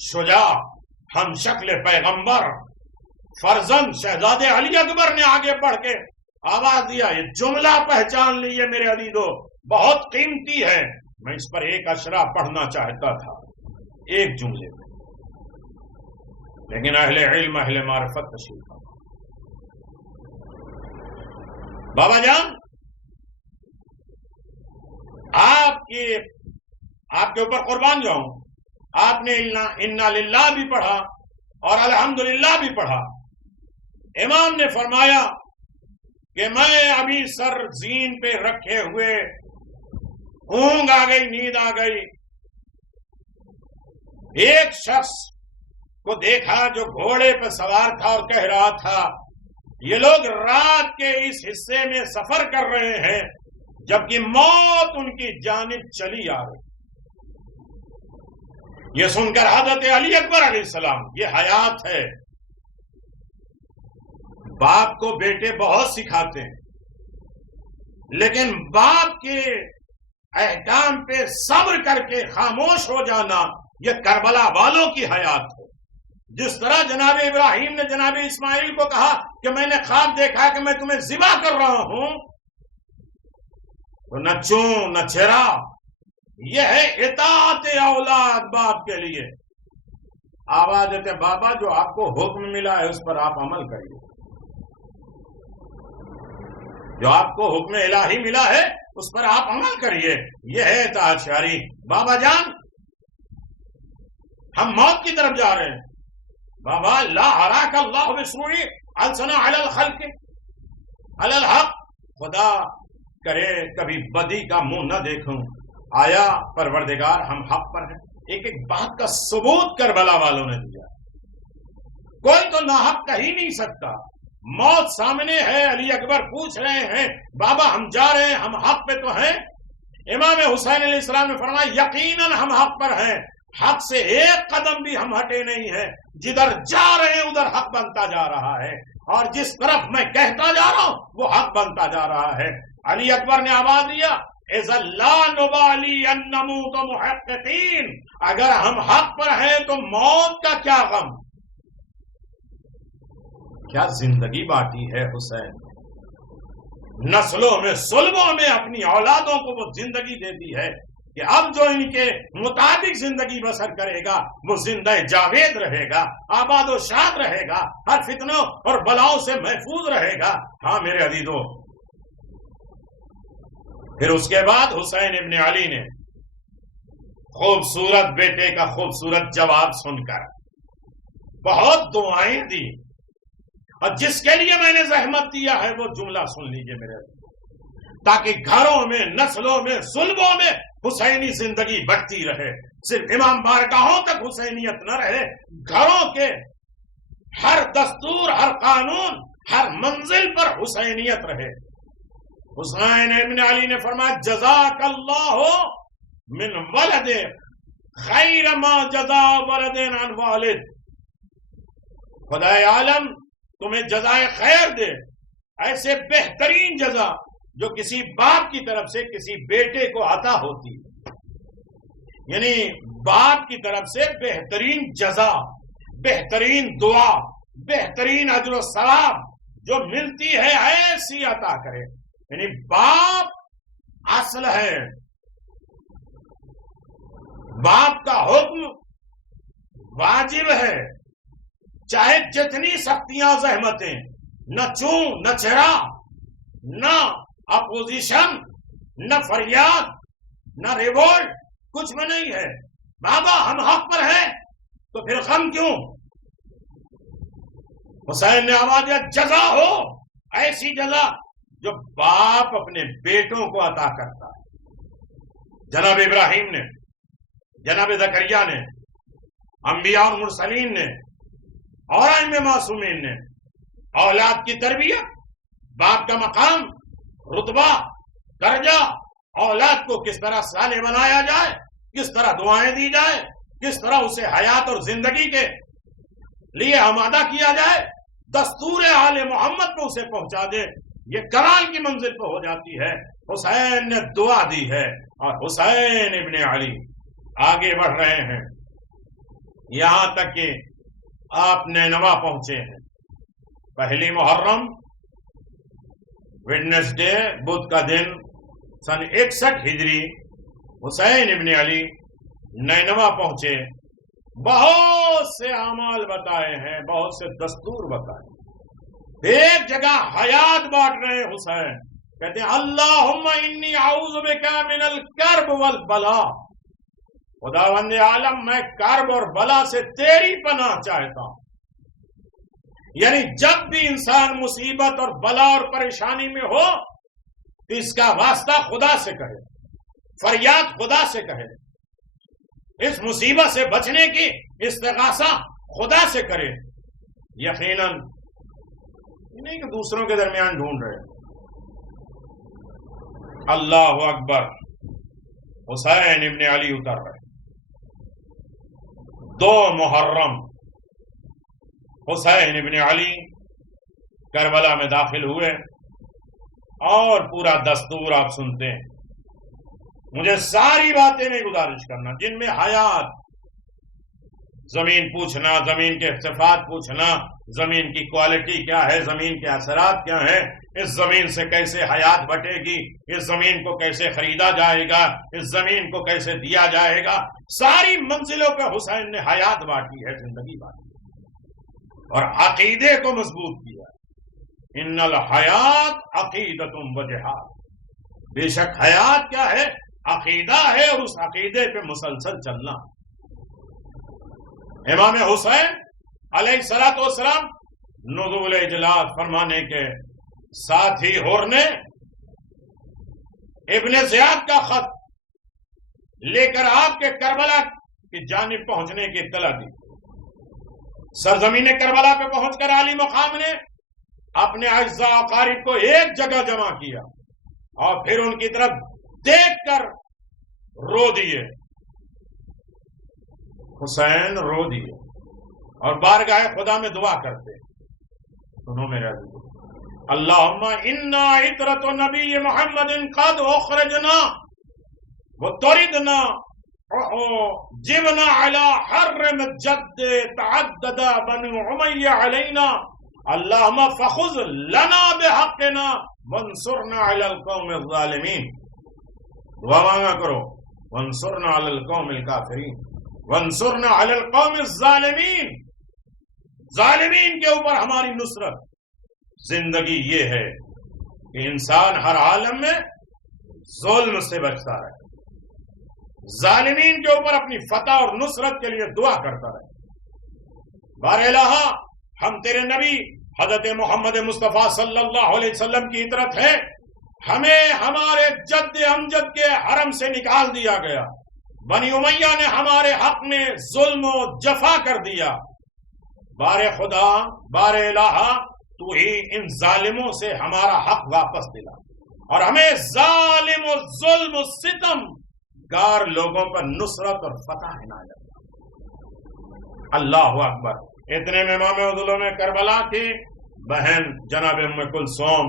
شجاع، ہم شکل پیغمبر، فرزند شہزادے علی اکبر نے آگے بڑھ کے آواز دیا، یہ جملہ پہچان لیے میرے عزیزو، بہت قیمتی ہے۔ میں اس پر ایک اشرا پڑھنا چاہتا تھا، ایک جملے میں، لیکن اہل علم اہل معرفت تشریف۔ بابا جان، آپ کے اوپر قربان جاؤں، آپ نے انا للہ بھی پڑھا اور الحمدللہ بھی پڑھا۔ امام نے فرمایا کہ میں ابھی سر زین پہ رکھے ہوئے، اونگ آ گئی، نیند آ گئی، ایک شخص کو دیکھا جو گھوڑے پہ سوار تھا اور کہہ رہا تھا یہ لوگ رات کے اس حصے میں سفر کر رہے ہیں جبکہ موت ان کی جانب چلی آ رہی۔ یہ سن کر حضرت علی اکبر علیہ السلام، یہ حیات ہے، باپ کو بیٹے بہت سکھاتے ہیں، لیکن باپ کے احکام پہ صبر کر کے خاموش ہو جانا یہ کربلا والوں کی حیات ہے۔ جس طرح جناب ابراہیم نے جناب اسماعیل کو کہا کہ میں نے خواب دیکھا کہ میں تمہیں ذبح کر رہا ہوں، تو نہ چون نہ چرا، یہ ہے اطاعت اولاد باپ کے لیے۔ آواز دیتے بابا جو آپ کو حکم ملا ہے اس پر آپ عمل کریے، جو آپ کو حکم الہی ملا ہے اس پر آپ عمل کریے، یہ ہے اطاعت شرعی۔ بابا جان، ہم موت کی طرف جا رہے ہیں، بابا لا اراک اللہ بسوئی السنا علی الخلق علی الحق، خدا کرے کبھی بدی کا منہ نہ دیکھوں، آیا پروردگار ہم حق پر ہیں۔ ایک ایک بات کا ثبوت کربلا والوں نے دیا، کوئی تو ناحق کہہ ہی نہیں سکتا۔ موت سامنے ہے، علی اکبر پوچھ رہے ہیں بابا ہم جا رہے ہیں، ہم حق پہ تو ہیں؟ امام حسین علیہ السلام نے فرمایا یقیناً ہم حق پر ہیں، حق سے ایک قدم بھی ہم ہٹے نہیں ہیں، جدھر جا رہے ہیں ادھر حق بنتا جا رہا ہے، اور جس طرف میں کہتا جا رہا ہوں وہ حق بنتا جا رہا ہے۔ علی اکبر نے آواز دیا اذا لا نبالی ان نموت محققین، اگر ہم حق پر ہیں تو موت کا کیا غم۔ کیا زندگی باقی ہے حسین، نسلوں میں صلبوں میں اپنی اولادوں کو وہ زندگی دے دی ہے کہ اب جو ان کے مطابق زندگی بسر کرے گا وہ زندہ جاوید رہے گا، آباد و شاد رہے گا، ہر فتنوں اور بلاؤں سے محفوظ رہے گا۔ ہاں میرے عزیزو، پھر اس کے بعد حسین ابن علی نے خوبصورت بیٹے کا خوبصورت جواب سن کر بہت دعائیں دی، اور جس کے لیے میں نے زحمت دیا ہے وہ جملہ سن لیجئے میرے، تاکہ گھروں میں، نسلوں میں، صلبوں میں حسینی زندگی بڑھتی رہے، صرف امام بارگاہوں تک حسینیت نہ رہے، گھروں کے ہر دستور، ہر قانون، ہر منزل پر حسینیت رہے۔ حسین ابن علی نے فرمایا جزاک اللہ من ولد خیر ما جزا ولد عن والد، خدائے عالم تمہیں جزائے خیر دے، ایسے بہترین جزا جو کسی باپ کی طرف سے کسی بیٹے کو عطا ہوتی ہے، یعنی باپ کی طرف سے بہترین جزا، بہترین دعا، بہترین اجر و ثواب جو ملتی ہے ایسی عطا کرے، یعنی باپ اصل ہے، باپ کا حکم واجب ہے، چاہے جتنی سختیاں زحمتیں، نہ چوں نہ چرا، نہ اپوزیشن، نہ فریاد، نہ ریوولٹ، کچھ میں نہیں ہے۔ بابا ہم حق پر ہیں تو پھر غم کیوں؟ حسین نے آواز دیا جزا ہو، ایسی جزا جو باپ اپنے بیٹوں کو عطا کرتا ہے۔ جناب ابراہیم نے، جناب زکریا نے، انبیاء اور مرسلین نے اور ائمہ معصومین نے اولاد کی تربیت، باپ کا مقام، رتبہ، درجہ، اولاد کو کس طرح صالح بنایا جائے، کس طرح دعائیں دی جائے، کس طرح اسے حیات اور زندگی کے لیے آمادہ کیا جائے، دستور آل محمد کو اسے پہنچا دے، یہ کمال کی منزل پہ ہو جاتی ہے۔ حسین نے دعا دی ہے اور حسین ابن علی آگے بڑھ رہے ہیں یہاں تک کہ آپ نینوا پہنچے ہیں۔ پہلی محرم ویڈنسڈے، بدھ کا دن، سن 61 ہجری، حسین ابن علی نینوا پہنچے، بہت سے اعمال بتائے ہیں، بہت سے دستور بتائے، ایک جگہ حیات بانٹ رہے ہیں۔ حسین کہتے ہیں اللہم انی اعوذ بک من الکرب والبلا، خداوند عالم میں کرب اور بلا سے تیری پناہ چاہتا ہوں۔ یعنی جب بھی انسان مصیبت اور بلا اور پریشانی میں ہو تو اس کا واسطہ خدا سے کہے، فریاد خدا سے کہے، اس مصیبت سے بچنے کی استغاثہ خدا سے کرے۔ یقیناً نہیں کہ دوسروں کے درمیان ڈھونڈ رہے۔ اللہ اکبر، حسین ابن علی اتر رہے۔ 2 محرم حسین ابن علی کربلا میں داخل ہوئے اور پورا دستور آپ سنتے ہیں۔ مجھے ساری باتیں نہیں گزارش کرنا جن میں حیات، زمین پوچھنا، زمین کے صفات پوچھنا، زمین کی کوالٹی کیا ہے، زمین کے اثرات کیا ہیں، اس زمین سے کیسے حیات بٹے گی، اس زمین کو کیسے خریدا جائے گا، اس زمین کو کیسے دیا جائے گا، ساری منزلوں پہ حسین نے حیات بانٹی ہے، زندگی بانٹی اور عقیدے کو مضبوط کیا۔ ان الحیات عقیدۃ و جہاد، بے شک حیات کیا ہے؟ عقیدہ ہے، اور اس عقیدے پہ مسلسل چلنا۔ امام حسین علیہ الصلوۃ والسلام نزول اجلاس فرمانے کے ساتھ ہی حر نے ابن زیاد کا خط لے کر آپ کے کربلا کی جانب پہنچنے کی اطلاع دی۔ سرزمین کربلا پہ پہنچ کر عالی مقام نے اپنے اعزاء و اقارب کو ایک جگہ جمع کیا اور پھر ان کی طرف دیکھ کر رو دیے۔ حسین رو دیے اور بارگاہ خدا میں دعا کرتے۔ سنو میرے عزیزو، اللہم انا عطرۃ نبی محمد قد اخرجنا وطردنا جبنا علی حرم جد تعدد بنو امیہ علینا، اللہم فخذ لنا بحقنا وانصرنا علی القوم الظالمین۔ دعا مانگا کرو، وانصرنا علی القوم الکافرین، وانصرنا علی القوم الظالمین، ظالمین کے اوپر ہماری نصرت۔ زندگی یہ ہے کہ انسان ہر عالم میں ظلم سے بچتا رہے، ظالمین کے اوپر اپنی فتح اور نصرت کے لیے دعا کرتا رہے۔ بار الہ، ہم تیرے نبی حضرت محمد مصطفیٰ صلی اللہ علیہ وسلم کی اطرت ہے، ہمیں ہمارے جد امجد کے حرم سے نکال دیا گیا، بنی امیہ نے ہمارے حق میں ظلم و جفا کر دیا۔ بار خدا، بار الہ، تو ہی ان ظالموں سے ہمارا حق واپس دلا اور ہمیں ظالم و ظلم و ستم گار لوگوں پر نصرت اور فتح عنایت۔ اللہ اکبر۔ اتنے میں امام عدلوں کربلا کی بہن جناب ام کلثوم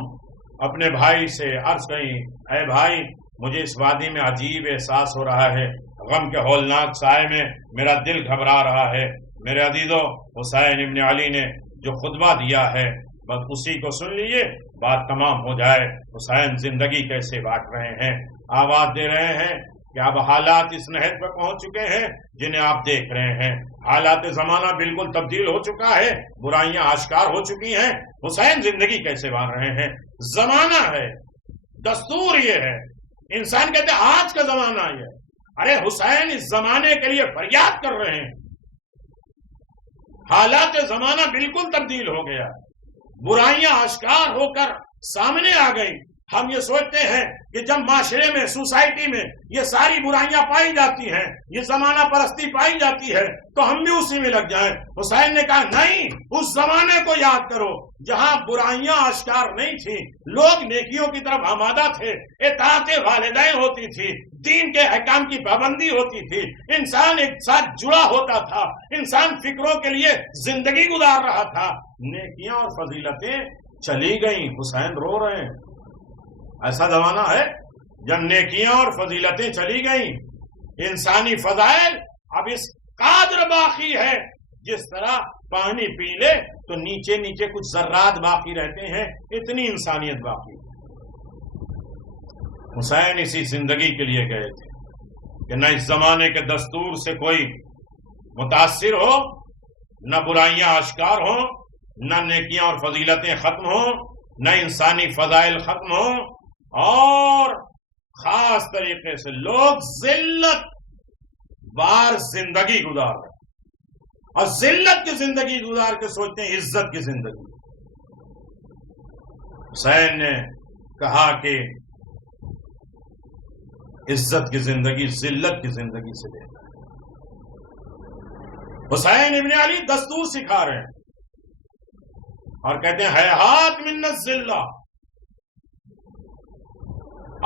اپنے بھائی سے عرض کہیں، اے بھائی، مجھے اس وادی میں عجیب احساس ہو رہا ہے، غم کے ہولناک سائے میں میرا دل گھبرا رہا ہے۔ میرے عزیزو، حسین ابن علی نے جو خطبہ دیا ہے بس اسی کو سن لیجیے، بات تمام ہو جائے۔ حسین زندگی کیسے بانٹ رہے ہیں، آواز دے رہے ہیں کہ اب حالات اس نہج پر پہنچ چکے ہیں جنہیں آپ دیکھ رہے ہیں. حالات زمانہ بالکل تبدیل ہو چکا ہے، برائیاں آشکار ہو چکی ہیں. حسین زندگی کیسے بان رہے ہیں؟ زمانہ ہے، دستور یہ ہے. انسان کہتے ہیں آج کا زمانہ یہ ہے. ارے حسین اس زمانے کے لیے فریاد کر رہے ہیں. حالات زمانہ بالکل تبدیل ہو گیا، برائیاں آشکار ہو کر سامنے آ گئی. ہم یہ سوچتے ہیں کہ جب معاشرے میں، سوسائٹی میں یہ ساری برائیاں پائی جاتی ہیں، یہ زمانہ پرستی پائی جاتی ہے، تو ہم بھی اسی میں لگ جائیں. حسین نے کہا نہیں، اس زمانے کو یاد کرو جہاں برائیاں آشکار نہیں تھیں، لوگ نیکیوں کی طرف آمادہ تھے، اطاعت والدین ہوتی تھی، دین کے احکام کی پابندی ہوتی تھی، انسان ایک ساتھ جڑا ہوتا تھا، انسان فکروں کے لیے زندگی گزار رہا تھا. نیکیاں اور فضیلتیں چلی گئیں. حسین رو رہے ہیں. ایسا زمانہ ہے جب نیکیاں اور فضیلتیں چلی گئیں، انسانی فضائل اب اس قدر باقی ہے جس طرح پانی پی لے تو نیچے نیچے کچھ ذرات باقی رہتے ہیں، اتنی انسانیت باقی. حسین اسی زندگی کے لیے گئے تھے کہ نہ اس زمانے کے دستور سے کوئی متاثر ہو، نہ برائیاں آشکار ہوں، نہ نیکیاں اور فضیلتیں ختم ہوں، نہ انسانی فضائل ختم ہوں، اور خاص طریقے سے لوگ ذلت بار زندگی گزار رہے ہیں اور ذلت کی زندگی گزار کے سوچتے ہیں عزت کی زندگی. حسین نے کہا کہ عزت کی زندگی ذلت کی زندگی سے بہتر ہے. حسین ابن علی دستور سکھا رہے ہیں اور کہتے ہیں ہیہات من الذلہ.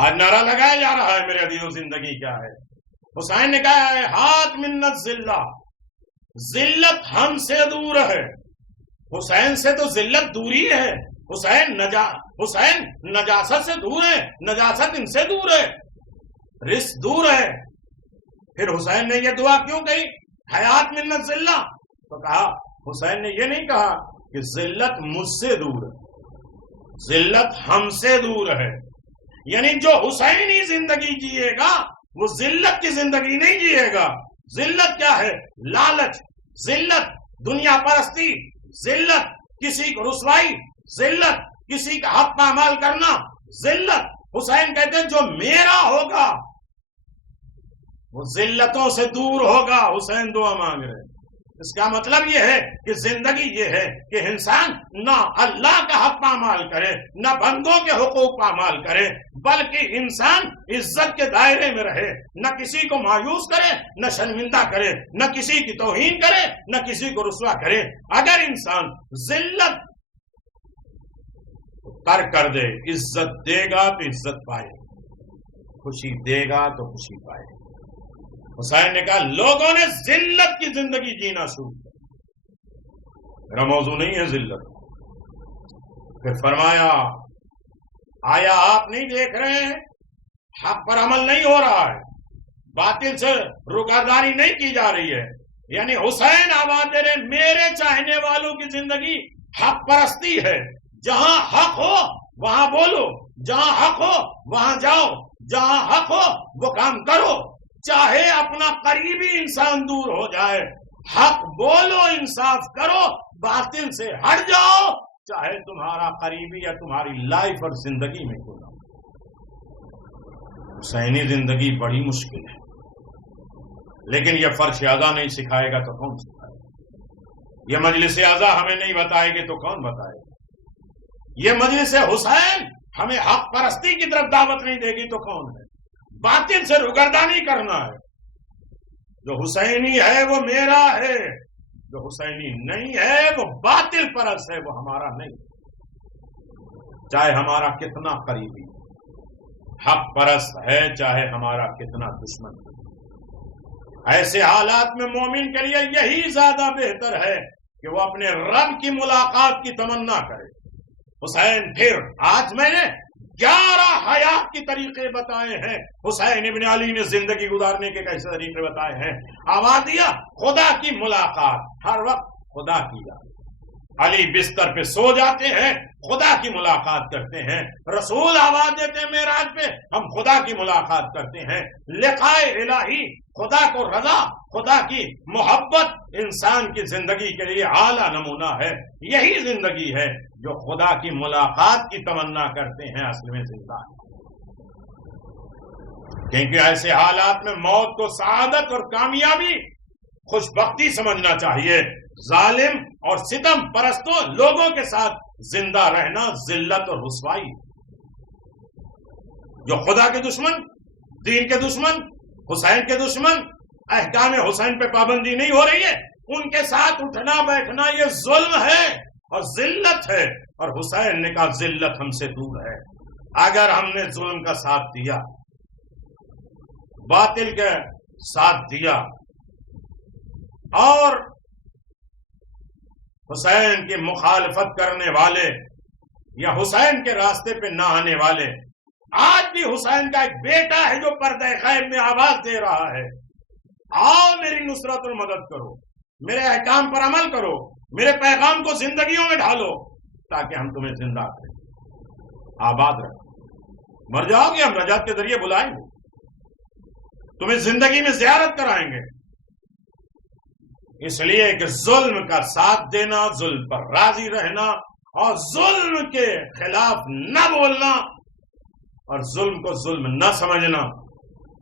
آج نعرہ لگایا جا رہا ہے میرے عزیزو زندگی کیا ہے؟ حسین نے کہا ہے ہاتھ من الذلہ، ذلت ہم سے دور ہے. حسین سے تو ذلت دوری ہے. حسین نجاست سے دور ہے، نجاست ان سے دور ہے، رزق دور ہے. پھر حسین نے یہ دعا کیوں کہی حیات من الذلہ؟ تو کہا حسین نے یہ نہیں کہا کہ ذلت مجھ سے دور ہے، ذلت ہم سے دور ہے. یعنی جو حسینی زندگی جیے گا وہ ذلت کی زندگی نہیں جیے گا. ذلت کیا ہے؟ لالچ، ذلت دنیا پرستی، ذلت کسی کو رسوائی، ذلت کسی کا حق پامال کرنا، ذلت. حسین کہتے ہیں جو میرا ہوگا وہ ذلتوں سے دور ہوگا. حسین دعا مانگ رہے ہیں. اس کا مطلب یہ ہے کہ زندگی یہ ہے کہ انسان نہ اللہ کا حق پامال کرے، نہ بندوں کے حقوق پامال کرے، بلکہ انسان عزت کے دائرے میں رہے، نہ کسی کو مایوس کرے، نہ شرمندہ کرے، نہ کسی کی توہین کرے، نہ کسی کو رسوا کرے. اگر انسان ذلت ترک کر دے، عزت دے گا تو عزت پائے، خوشی دے گا تو خوشی پائے. حسین نے کہا لوگوں نے ذلت کی زندگی جینا شروع کیا. میرا موضوع نہیں ہے ذلت. پھر فرمایا آیا آپ نہیں دیکھ رہے ہیں حق پر عمل نہیں ہو رہا ہے، باطل سے روگردانی نہیں کی جا رہی ہے. یعنی حسین آواز دے رہے میرے چاہنے والوں کی زندگی حق پرستی ہے. جہاں حق ہو وہاں بولو، جہاں حق ہو وہاں جاؤ، جہاں حق ہو وہ کام کرو، چاہے اپنا قریبی انسان دور ہو جائے. حق بولو، انصاف کرو، باطل سے ہٹ جاؤ، چاہے تمہارا قریبی یا تمہاری لائف اور زندگی میں کیوں نہ ہو. حسینی زندگی بڑی مشکل ہے، لیکن یہ فرش اعضا نہیں سکھائے گا تو کون سکھائے گا؟ یہ مجلس اعضا ہمیں نہیں بتائے گی تو کون بتائے گا؟ یہ مجلس حسین ہمیں حق پرستی کی طرف دعوت نہیں دے گی تو کون ہے؟ باطل سے روگردانی کرنا ہے. جو حسینی ہے وہ میرا ہے، جو حسینی نہیں ہے وہ باطل پرست ہے، وہ ہمارا نہیں. چاہے ہمارا کتنا قریبی حق پرست ہے، چاہے ہمارا کتنا دشمن ہے. ایسے حالات میں مومن کے لیے یہی زیادہ بہتر ہے کہ وہ اپنے رب کی ملاقات کی تمنا کرے. حسین پھر آج میں نے 11 حیات کے طریقے بتائے ہیں. حسین ابن علی نے زندگی گزارنے کے کیسے طریقے بتائے ہیں. آواز دیا خدا کی ملاقات، ہر وقت خدا کی یاد، علی بستر پہ سو جاتے ہیں، خدا کی ملاقات کرتے ہیں، رسول آواز دیتے ہیں معراج پہ، ہم خدا کی ملاقات کرتے ہیں۔ لقائے الہی، خدا کو رضا، خدا کی محبت انسان کی زندگی کے لیے اعلیٰ نمونہ ہے۔ یہی زندگی ہے جو خدا کی ملاقات کی تمنا کرتے ہیں اصل میں زندہ ہے، کیونکہ ایسے حالات میں موت کو سعادت اور کامیابی، خوش بختی سمجھنا چاہیے۔ ظالم اور ستم پرستوں لوگوں کے ساتھ زندہ رہنا ذلت اور رسوائی۔ جو خدا کے دشمن، دین کے دشمن، حسین کے دشمن، احکام حسین پہ پابندی نہیں ہو رہی ہے، ان کے ساتھ اٹھنا بیٹھنا یہ ظلم ہے اور ذلت ہے، اور حسین نے کہا ذلت ہم سے دور ہے۔ اگر ہم نے ظلم کا ساتھ دیا، باطل کا ساتھ دیا اور حسین کی مخالفت کرنے والے یا حسین کے راستے پہ نہ آنے والے، آج بھی حسین کا ایک بیٹا ہے جو پردہ غیب میں آواز دے رہا ہے، آؤ میری نصرت اور مدد کرو، میرے احکام پر عمل کرو، میرے پیغام کو زندگیوں میں ڈھالو تاکہ ہم تمہیں زندہ کریں، آباد رکھیں۔ مر جاؤ گے ہم نجات کے ذریعے بلائیں گے، تمہیں زندگی میں زیارت کرائیں گے۔ اس لیے کہ ظلم کا ساتھ دینا، ظلم پر راضی رہنا اور ظلم کے خلاف نہ بولنا اور ظلم کو ظلم نہ سمجھنا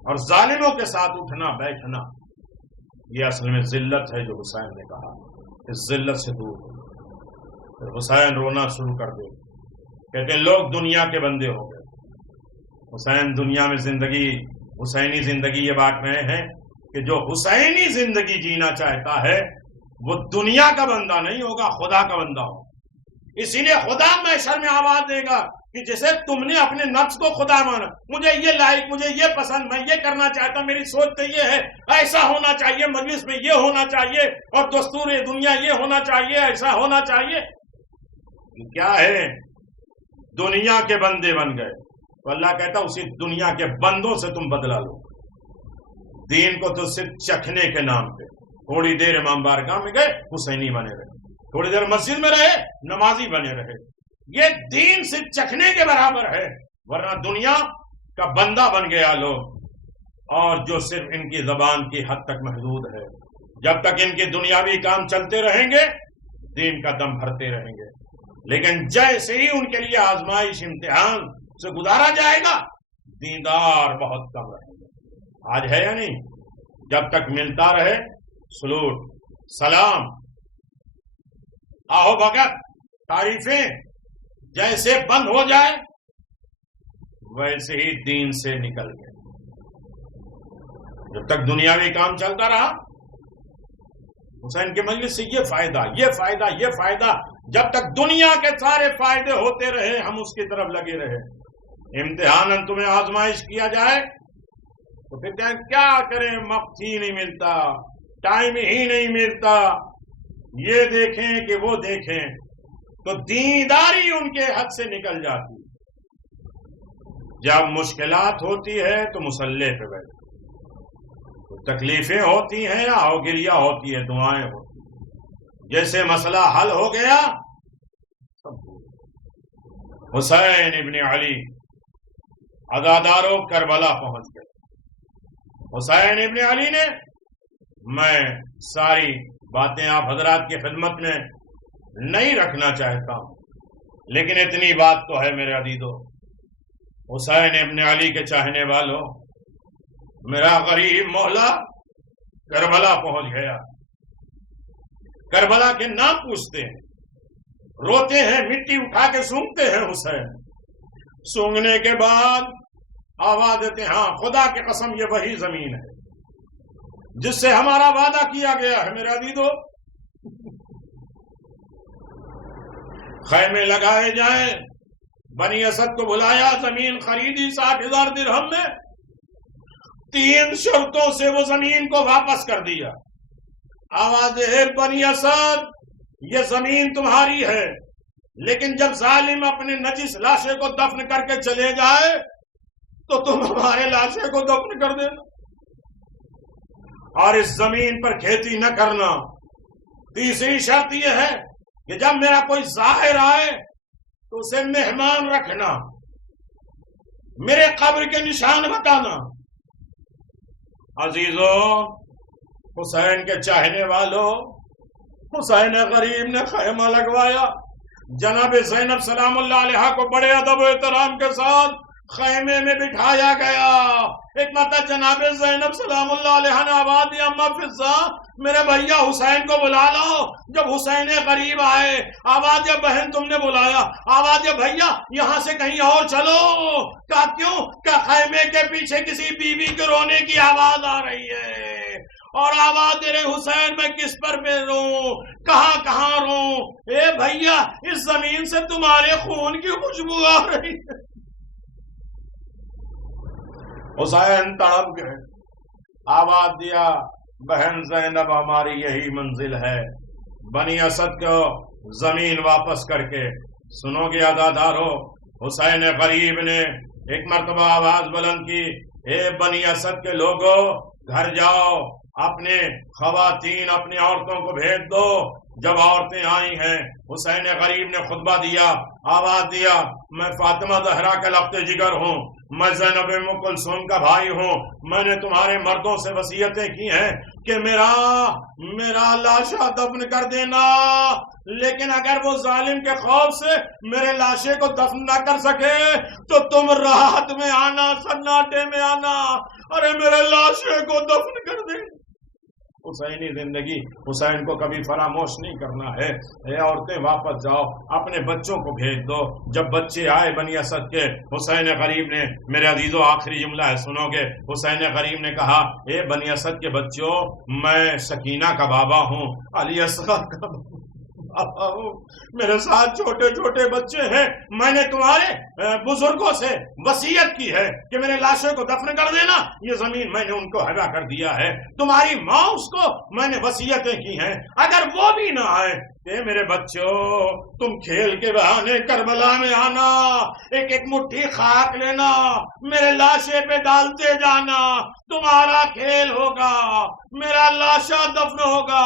اور ظالموں کے ساتھ اٹھنا بیٹھنا، یہ اصل میں ذلت ہے۔ جو حسین نے کہا اس ذلت سے دور ہو۔ پھر حسین رونا شروع کر دے، کہتے ہیں لوگ دنیا کے بندے ہو گئے۔ حسین دنیا میں زندگی، حسینی زندگی یہ بات میں ہے کہ جو حسینی زندگی جینا چاہتا ہے وہ دنیا کا بندہ نہیں ہوگا، خدا کا بندہ ہوگا۔ اسی لیے خدا محشر میں آواز دے گا کہ جیسے تم نے اپنے نفس کو خدا مانا، مجھے یہ لائق، مجھے یہ پسند، میں یہ کرنا چاہتا، میری سوچ تو یہ ہے، ایسا ہونا چاہیے، مجلس میں یہ ہونا چاہیے اور دستور دنیا یہ ہونا چاہیے، ایسا ہونا چاہیے، کیا ہے؟ دنیا کے بندے بن گئے۔ تو اللہ کہتا اسی دنیا کے بندوں سے تم بدلا لو۔ دین کو تو صرف چکھنے کے نام پہ تھوڑی دیر امام بارگاہ میں گئے، حسینی بنے رہے، تھوڑی دیر مسجد میں رہے، نمازی بنے رہے، یہ دین صرف چکھنے کے برابر ہے، ورنہ دنیا کا بندہ بن گیا لوگ، اور جو صرف ان کی زبان کی حد تک محدود ہے۔ جب تک ان کے دنیاوی کام چلتے رہیں گے دین کا دم بھرتے رہیں گے، لیکن جیسے ہی ان کے لیے آزمائش امتحان سے گزارا جائے گا دیندار بہت کم رہیں گے۔ آج ہے یا نہیں؟ جب تک ملتا رہے سلوٹ، سلام، آہو بھگت، تعریفیں جیسے بند ہو جائے ویسے ہی دین سے نکل گئے۔ جب تک دنیاوی کام چلتا رہا، حسین کے مجلس سے یہ فائدہ، یہ فائدہ، یہ فائدہ، جب تک دنیا کے سارے فائدے ہوتے رہے ہم اس کی طرف لگے رہے۔ امتحان تمہیں آزمائش کیا جائے تو پھر کیا کریں، وقت ہی نہیں ملتا، ٹائم ہی نہیں ملتا، یہ دیکھیں کہ وہ دیکھیں، تو دینداری ان کے حد سے نکل جاتی۔ جب مشکلات ہوتی ہے تو مسلح پہ بیٹھے، تکلیفیں ہوتی ہیں، آہوگریاں ہوتی ہے، دعائیں ہوتی ہیں، جیسے مسئلہ حل ہو گیا سب حسین ابن علی عزادارو کربلا پہنچ گئے۔ حسین ابن علی نے، میں ساری باتیں آپ حضرات کی خدمت میں نہیں رکھنا چاہتا ہوں، لیکن اتنی بات تو ہے میرے عزیزو، حسین ابن علی کے چاہنے والوں، میرا غریب مولا کربلا پہنچ گیا۔ کربلا کے نام پوچھتے ہیں، روتے ہیں، مٹی اٹھا کے سونگتے ہیں حسین، سونگنے کے بعد آواز دیتے ہیں ہاں خدا کی قسم یہ وہی زمین ہے جس سے ہمارا وعدہ کیا گیا ہے۔ میرا عزیزو، خیمے لگائے جائیں، بنی اسد کو بلایا، زمین خریدی 60,000 درہم میں، 3 شرطوں سے وہ زمین کو واپس کر دیا۔ آواز ہے بنی اسد یہ زمین تمہاری ہے، لیکن جب ظالم اپنے نجس لاشے کو دفن کر کے چلے جائے تو تم ہمارے لاشے کو دفن کر دینا اور اس زمین پر کھیتی نہ کرنا۔ تیسری شرط یہ ہے کہ جب میرا کوئی زائر آئے تو اسے مہمان رکھنا، میرے قبر کے نشان بتانا۔ عزیزو، حسین کے چاہنے والوں، حسین غریب نے خیمہ لگوایا، جناب زینب سلام اللہ علیہ کو بڑے ادب و احترام کے ساتھ خیمے میں بٹھایا گیا۔ ایک مرتبہ جناب زینب سلام اللہ علیہ نے آواز دی، اما فضہ میرے بھیا حسین کو بلا لاؤ۔ جب حسین غریب آئے، آواز دیا بہن تم نے بلایا، آواز دیا بھیا یہاں سے کہیں اور چلو۔ کہا کیوں؟ کہ خیمے کے پیچھے کسی بیوی کے رونے کی آواز آ رہی ہے، اور آواز دے رہے حسین میں کس پر میں روں، کہاں روں؟ اے بھیا اس زمین سے تمہارے خون کی خوشبو آ رہی ہے۔ حسین تڑپ گئے، آواز دیا بہن زینب ہماری یہی منزل ہے، بنی اسد کو زمین واپس کر کے سنو گے عزادارو۔ حسین غریب نے ایک مرتبہ آواز بلند کی، اے بنی اسد کے لوگوں گھر جاؤ، اپنے خواتین اپنی عورتوں کو بھیج دو۔ جب عورتیں آئی ہیں، حسین غریب نے خطبہ دیا، آواز دیا میں فاطمہ زہرا کا لخت جگر ہوں، میں زینب ام کلثوم کا بھائی ہوں، میں نے تمہارے مردوں سے وصیتیں کی ہیں کہ میرا لاشا دفن کر دینا، لیکن اگر وہ ظالم کے خوف سے میرے لاشے کو دفن نہ کر سکے تو تم راحت میں آنا، سناٹے میں آنا، ارے میرے لاشے کو دفن کر دے۔ حسینی زندگی حسین کو کبھی فراموش نہیں کرنا ہے۔ اے عورتیں واپس جاؤ، اپنے بچوں کو بھیج دو۔ جب بچے آئے بنی اسد کے، حسین غریب نے، میرے عزیزو آخری جملہ ہے سنو گے، حسین غریب نے کہا اے بنی اسد کے بچوں، میں سکینہ کا بابا ہوں، علی اصغر کا بابا ہوں، میرے ساتھ چھوٹے چھوٹے بچے ہیں، میں نے تمہارے بزرگوں سے وصیت کی ہے کہ میرے لاشوں کو دفن کر دینا، یہ زمین میں نے ان کو ہبا کر دیا ہے، تمہاری ماں اس کو میں نے وصیتیں کی ہیں، اگر وہ بھی نہ آئے کہ میرے بچوں تم کھیل کے بہانے کربلا میں آنا، ایک ایک مٹھی خاک لینا، میرے لاشے پہ ڈالتے جانا، تمہارا کھیل ہوگا، میرا لاشا دفن ہوگا۔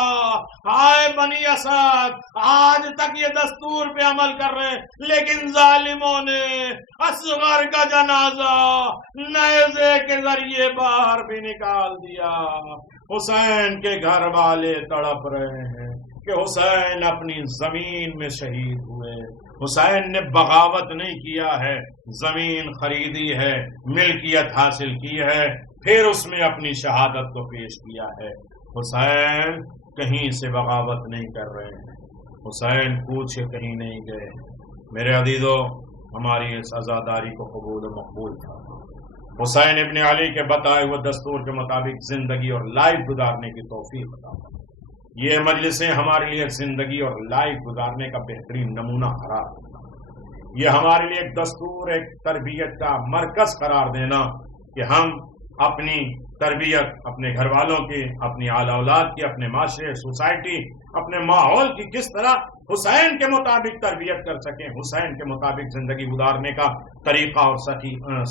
ہائے بنی اسد، آج تک یہ دستور پہ عمل کر رہے ہیں، لیکن ظالموں نے اصغر کا جنازہ نیزے کے ذریعے باہر بھی نکال دیا۔ حسین کے گھر والے تڑپ رہے ہیں کہ حسین اپنی زمین میں شہید ہوئے۔ حسین نے بغاوت نہیں کیا ہے، زمین خریدی ہے، ملکیت حاصل کی ہے، پھر اس میں اپنی شہادت کو پیش کیا ہے۔ حسین کہیں سے بغاوت نہیں کر رہے ہیں، حسین پوچھے کہیں نہیں گئے۔ میرے عزیزو، ہماری اس عزاداری کو قبول و مقبول تھا۔ حسین ابن علی کے بتائے ہوئے دستور کے مطابق زندگی اور لائف گزارنے کی توفیق عطا فرمائے۔ یہ مجلسیں ہمارے لیے زندگی اور لائف گزارنے کا بہترین نمونہ قرار دینا، یہ ہمارے لیے ایک دستور، ایک تربیت کا مرکز قرار دینا کہ ہم اپنی تربیت اپنے گھر والوں کی، اپنی اعلی اولاد کی، اپنے معاشرے، سوسائٹی، اپنے ماحول کی کس طرح حسین کے مطابق تربیت کر سکیں، حسین کے مطابق زندگی گزارنے کا طریقہ اور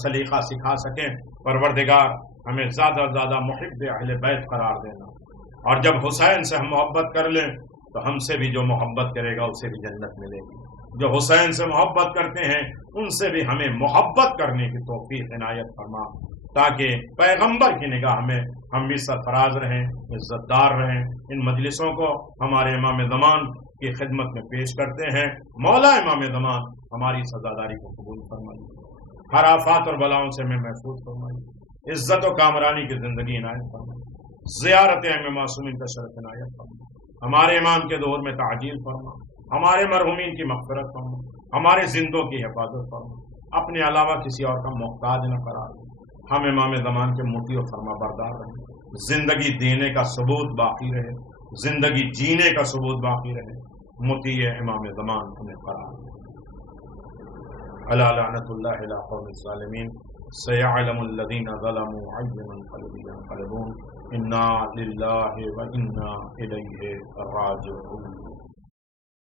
سلیقہ سکھا سکیں۔ پروردگار ہمیں زیادہ سے زیادہ محب اہل بیت قرار دینا، اور جب حسین سے ہم محبت کر لیں تو ہم سے بھی جو محبت کرے گا اسے بھی جنت ملے گی۔ جو حسین سے محبت کرتے ہیں ان سے بھی ہمیں محبت کرنے کی توفیق عنایت فرما، تاکہ پیغمبر کی نگاہ میں ہم بھی سرفراز رہیں، عزت دار رہیں۔ ان مجلسوں کو ہمارے امام زمان کی خدمت میں پیش کرتے ہیں۔ مولا امام زمان ہماری سزاداری کو قبول فرمائیے، ہر آفات اور بلاؤں سے ہمیں محفوظ فرمائیے، عزت و کامرانی کی زندگی عنایت فرمائیے، زیارت ائمہ معصومین کا شرف عنایت فرما، ہمارے امام کے دور میں تعجیل فرما، ہمارے مرحومین کی مغفرت فرما، ہمارے زندوں کی حفاظت فرما، اپنے علاوہ کسی اور کا محتاج نہ قرار دے، ہم امام زمان کے مطیع و فرما بردار رہیں، زندگی دینے کا ثبوت باقی رہے، زندگی جینے کا ثبوت باقی رہے، مطیع امام زمان ہمیں قرار دے۔ الا لعنت اللہ علی قوم الظالمین، سيعلم الذين ظلموا أي منقلب ينقلبون، إنا لله وإنا إليه راجعون۔